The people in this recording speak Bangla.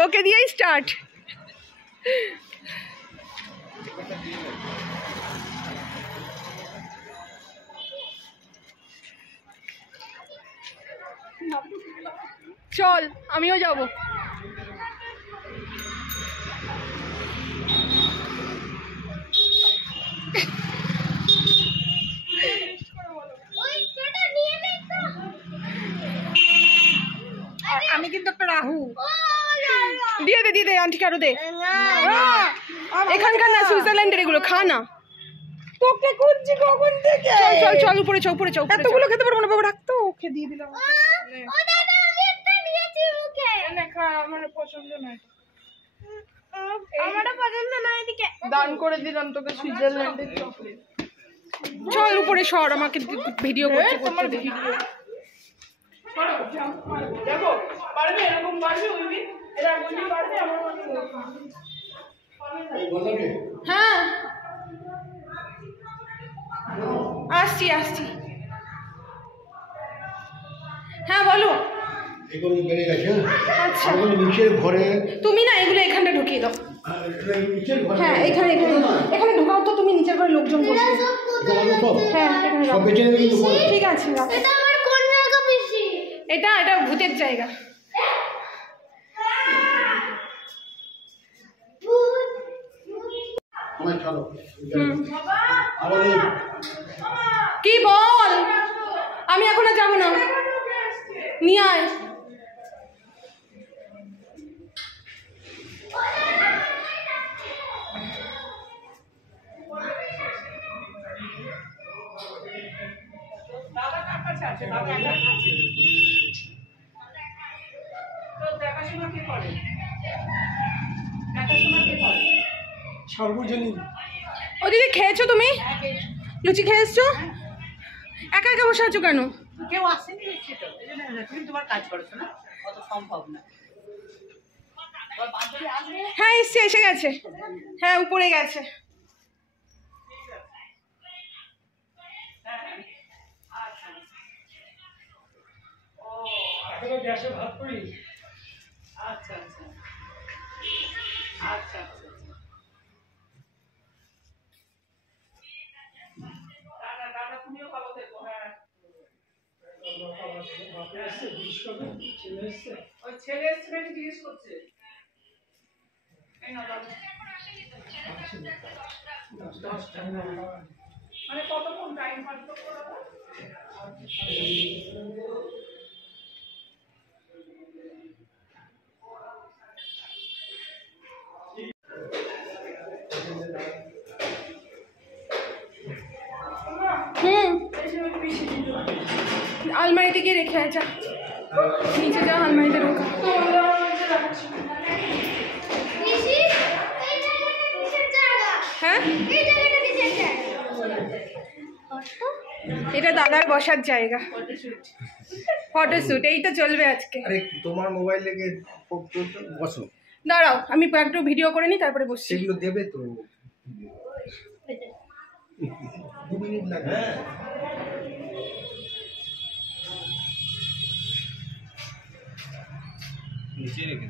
তোকে দিয়েই স্টার্ট। চল আমিও যাব। আমি কিন্তু একটা রাহু দিয়ে দে আন্টিকে আরো দে। এখানকার না, সুইজারল্যান্ডের এগুলো খা না। তোকে খুঁজছি কখন থেকে। চল চল উপরে চল, উপরে চল। এতগুলো খেতে পারবো না বাবা, রাখতো। ওকে দিয়ে দিলাম। আমার পছন্দ নয়, আমারও পছন্দ নয়। এদিকে দান করে দিলাম তোকে সুইজারল্যান্ডের চকলেট। চল উপরে সর, আমাকে ভিডিও করতে তোমার দেখি। দেখো পারবে, এরকম পারবে, উইবি এরা বলি পারবে আমার মনে হ্যাঁ আসছি। হ্যাঁ বলো। আচ্ছা তুমি না এগুলো এখানটা ঢুকিয়ে দাও। হ্যাঁ এখানে ঢুকাও তো, তুমি নিচের ঘরে লোকজন বসে। হ্যাঁ ঠিক আছে। এটা ভূতের জায়গা। কি বল? আমি এখন আর যাবো না, নিয়ে আয়। ও দিদি খেয়েছো তুমি? লুচি খেয়েছো? একা একা বসে আছো কেন? কেউ আসেনি, তুমি তোমার কাজ করছো না, অত সম্ভব না। হ্যাঁ এসে গেছে। হ্যাঁ উপরে গেছে। আচ্ছা আচ্ছা আচ্ছা আচ্ছা। তুমিও খাবো দেখো। হ্যাঁ ওই ছেলে এসছে নাকি জিজ্ঞেস করছে। মানে কতক্ষণ টাইম পার্থক্য করা? আলমারিতে গিয়ে রেখে যা, নিচে যা, আলমারিতে ঢোকা। হ্যাঁ এটা দাদার বসার জায়গা, ফটোশুট। এই তো চলবে আজকে। আরে তোমার মোবাইল লেগে বসো, দাঁড়াও আমি একটু ভিডিও করে নিই, তারপরে বসছি। সেগুলো দেবে তো। 2 মিনিট লাগবে। নিচে রেখে